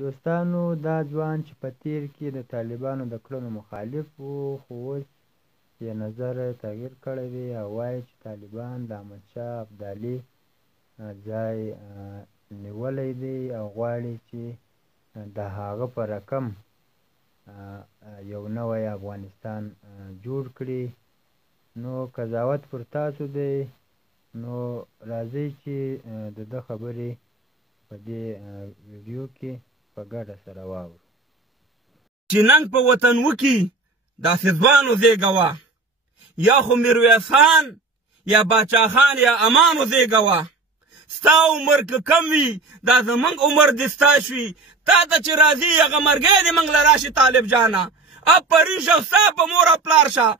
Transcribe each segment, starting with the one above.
دوستانو دا ځوان چې په تېر کې د طالبانو د کړنو مخالف و خو اوس یې نظر تغییر کړی دی او وایي چې طالبان د احمدشاه ابدالي ځای نیولی دی او غواړي چې د هغه په رقم یو نوی افغانستان جوړ کړي. نو قضاوت پر تاسو دی، نو راځئ چې د ده خبرې په دې ویډیو کې په ګډه سره واورو. چې ننګ په وطن وکي دا ځوانو زیږوه، یا خو میرویس خان یا باچا خان یا امانو زیږوه. ستا عمر که کم وي دا زمونږ عمر دې ستا شوي، تا ته چې راځي هغه مرګی دې موږ له راشي طالب جانه. افرین شه ستا په مور او پلار شه.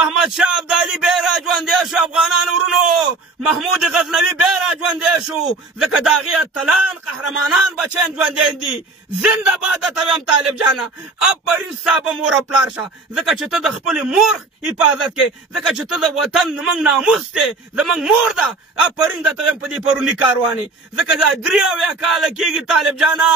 احمدشاه ابدالي بیا را ژوندی شو، افغانانو ورونو محمود غزنوي بیا را ژوندی شو، ځکه د هغې اتلان قهرمانان بچیان ژوندی دي. زنده باد درته وایم طالب جانه، افرین ستا په مور او پلار شه، ځکه چې ته د خپلې مور حفاظت کوې، ځکه چې ته د وطن زموږ ناموس دی، زموږ مور ده. افرین درته وایم په دې پروني کاروانې، ځکه دا 83 کاله کېږي طالب جانه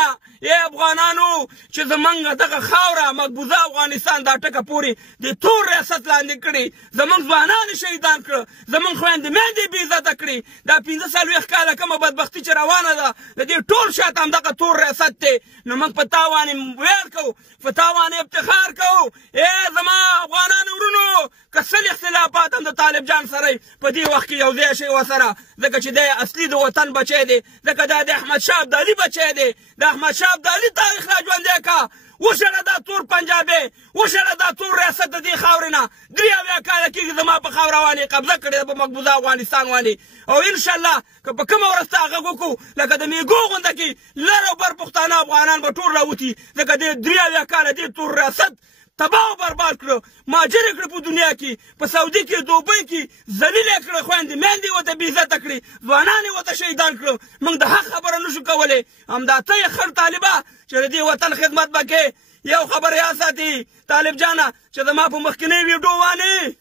ای افغانانو چې زموږ دغه خاوره مقبوضه افغانستان دا ټکه پورې د تور ریاست لاندې کړي، زموږ ځوانان شهیدان کړه، زموږ خویندې میندې بې عزته کړي. دا 45 کاله کومه بدبختي چې روانه ده د دې ټول شاته همدغه تور ریاست دی. نو موږ په تا باندې ویل کوو، په تا باندې افتخار کوو. ای زما افغانانو ورونو که سل اختلافات هم د طالب جان سره په دې وخت کې یو ځای شي ورسره، ځکه چې دی اصلي د وطن بچی دی، ځکه دا د احمدشاه ابدالي بچی دی. د احمدشاه ابدالي تاریخ را ژوندی که. وشړه دا تور پنجابی، وشړه دا تور ریاست د دې خاورې نه. 83 کاله کېږي زما په خاوره باندې قبضه کړې ده په مقبوضه افغانستان باندې. او انشاءالله که په کومه ورځ ته غږ وکړو لکه د میږو غونده کې لر او بر پښتانه افغانان به ټول راوتي، ځکه دې 83 کاله دې تور ریاست تباه و برباد کړو، مهاجر یې کړه په دنیا کې، په سعودي کې دوبۍ کې ذلیل یې کړه، خویندې میندې ورته بې عزته کړې، ځوانان یې ورته شهیدان کړه. موږ د حق خبره نشو کولی. همدا ته یې خړ طالبه چې د دې وطن خدمت به کوې. یو خبر یاد ساتي طالب جانه چې زما په مخکینۍ ویډیو باندې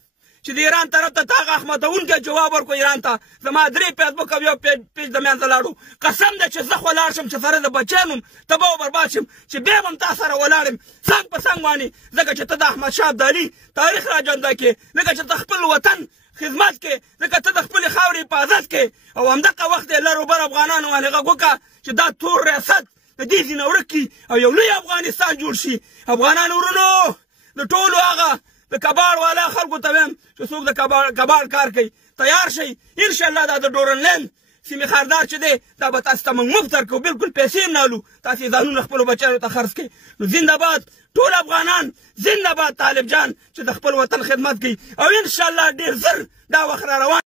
چې د ایران طرف ته تا احمدونکی جواب ورکړو ایران ته، زما 3 فیسبوک او یو پیج د منځه لاړو. قسم دی چې زه خو لاړ شم چې سره د بچیان وم تباه و برباد شم، چې بیا به هم تا سره ولاړ یم څنګ په څنګ باندې، ځکه چې ته د احمدشاه ابدالي تاریخ را ژوندی کړې، ځکه چې ته خپل وطن خدمت کې، ځکه ته د خپلې خاورې حفاظت کې. او همدغه وخت یې لر و بر افغانانو باندې غږ وکړه چې دا تور ریاست د دې ځینه ورک کړي او یو لوی افغانستان جوړ شي. افغانانو ورونو د ټولو هغه د کباړ والا خلکو ته وایم چې څوک د کباړ کار کوي تیار شئ. انشاءالله دا د ډورنلند سیمې خاردار چې دی دا به تاسو ته موږ مفت درکوو، بلکل پیسې هم نه الو، تاسې ځانونه خپلو بچیانو ته خرڅ کړئ. نو زنده باد ټول افغانان، زنده باد طالب جان چې د خپل وطن خدمت کوي. او انشاءالله ډېر زر دا وخت را روان